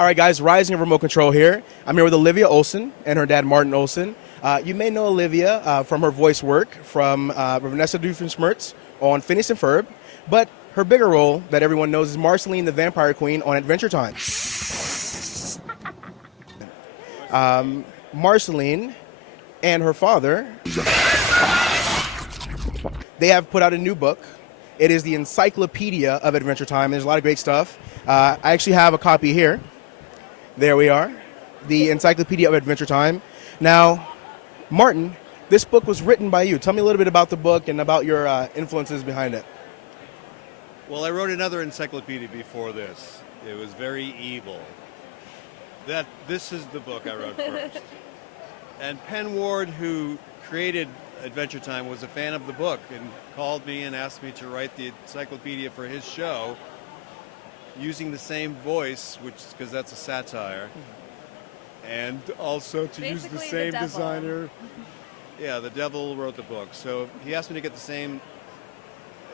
All right, guys, Ryzng Remote Control here. I'm here with Olivia Olson and her dad, Martin Olson. You may know Olivia from her voice work from Vanessa Doofenshmirtz on Phineas and Ferb, but her bigger role that everyone knows is Marceline, the Vampire Queen, on Adventure Time. Marceline and her father, they have put out a new book. It is the Encyclopedia of Adventure Time. There's a lot of great stuff. I actually have a copy here. There we are, the Encyclopedia of Adventure Time. Now, Martin, this book was written by you. Tell me a little bit about the book and about your influences behind it. Well, I wrote another encyclopedia before this. It was very evil. This is the book I wrote first. And Penn Ward, who created Adventure Time, was a fan of the book and called me and asked me to write the encyclopedia for his show using the same voice, because that's a satire, and also to use the same designer. Yeah, the devil wrote the book. So he asked me to get the same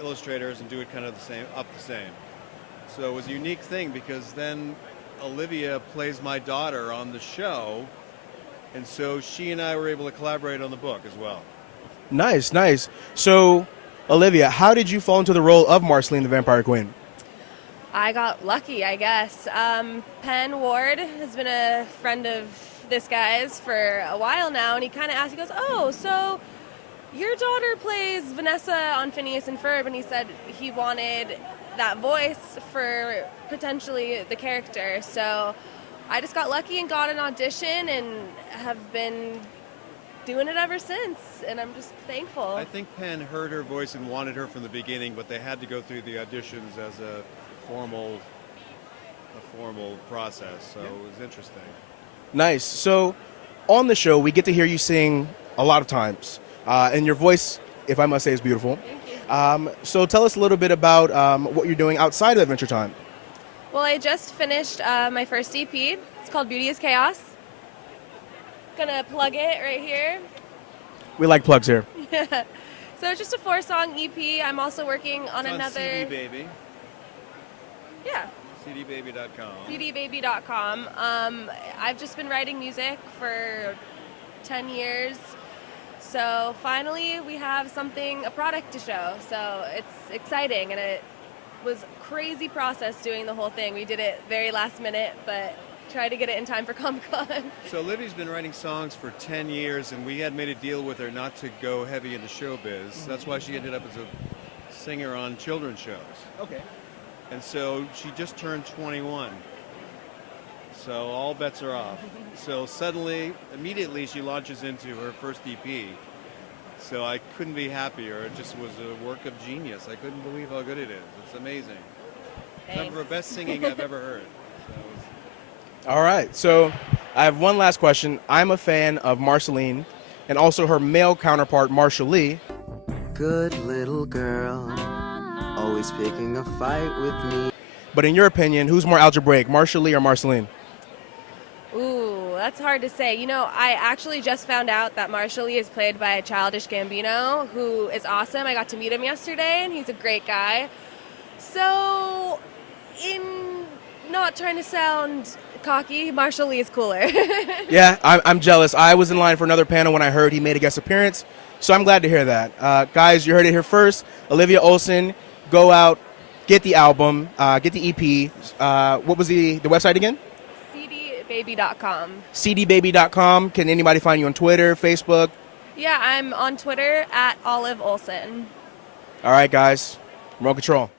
illustrators and do it kind of the same. So it was a unique thing because then Olivia plays my daughter on the show, and so she and I were able to collaborate on the book as well. Nice, nice. So, Olivia, how did you fall into the role of Marceline, the Vampire Queen? I got lucky, I guess. Penn Ward has been a friend of this guy's for a while now, and he kind of asked, he goes, "Oh, so your daughter plays Vanessa on Phineas and Ferb," and he said he wanted that voice for potentially the character. So I just got lucky and got an audition and have been doing it ever since, and I'm just thankful. I think Penn heard her voice and wanted her from the beginning, but they had to go through the auditions as a formal process, so it was interesting. Nice. So on the show, we get to hear you sing a lot of times, and your voice, if I must say, is beautiful. Thank you. So tell us a little bit about what you're doing outside of Adventure Time. Well, I just finished my first EP. It's called Beauty is Chaos. Gonna plug it right here. We like plugs here. So it's just a 4-song EP. I'm also working on another. CD Baby. Yeah. CDbaby.com. CDbaby.com. I've just been writing music for 10 years. So finally we have a product to show. So it's exciting, and it was a crazy process doing the whole thing. We did it very last minute, but tried to get it in time for Comic-Con. So Livy's been writing songs for 10 years, and we had made a deal with her not to go heavy into showbiz. That's why she ended up as a singer on children's shows. Okay. And so she just turned 21. So all bets are off. So immediately she launches into her first EP. So I couldn't be happier. It just was a work of genius. I couldn't believe how good it is. It's amazing. Thanks. Some of the best singing I've ever heard. All right. So I have one last question. I'm a fan of Marceline and also her male counterpart, Marshall. Good little girl, always picking a fight with me. But in your opinion, who's more algebraic, Marshall or Marceline? Ooh, that's hard to say. You know, I actually just found out that Marshall is played by Childish Gambino, who is awesome. I got to meet him yesterday, and he's a great guy. So, in not trying to sound cocky, Marshall is cooler. Yeah, I'm jealous. I was in line for another panel when I heard he made a guest appearance, so I'm glad to hear that. Guys, you heard it here first. Olivia Olson, go out, get the album, get the EP. What was the website again? CDbaby.com. CDbaby.com. Can anybody find you on Twitter, Facebook? Yeah, I'm on Twitter at Olive Olson. All right, guys. Remote control.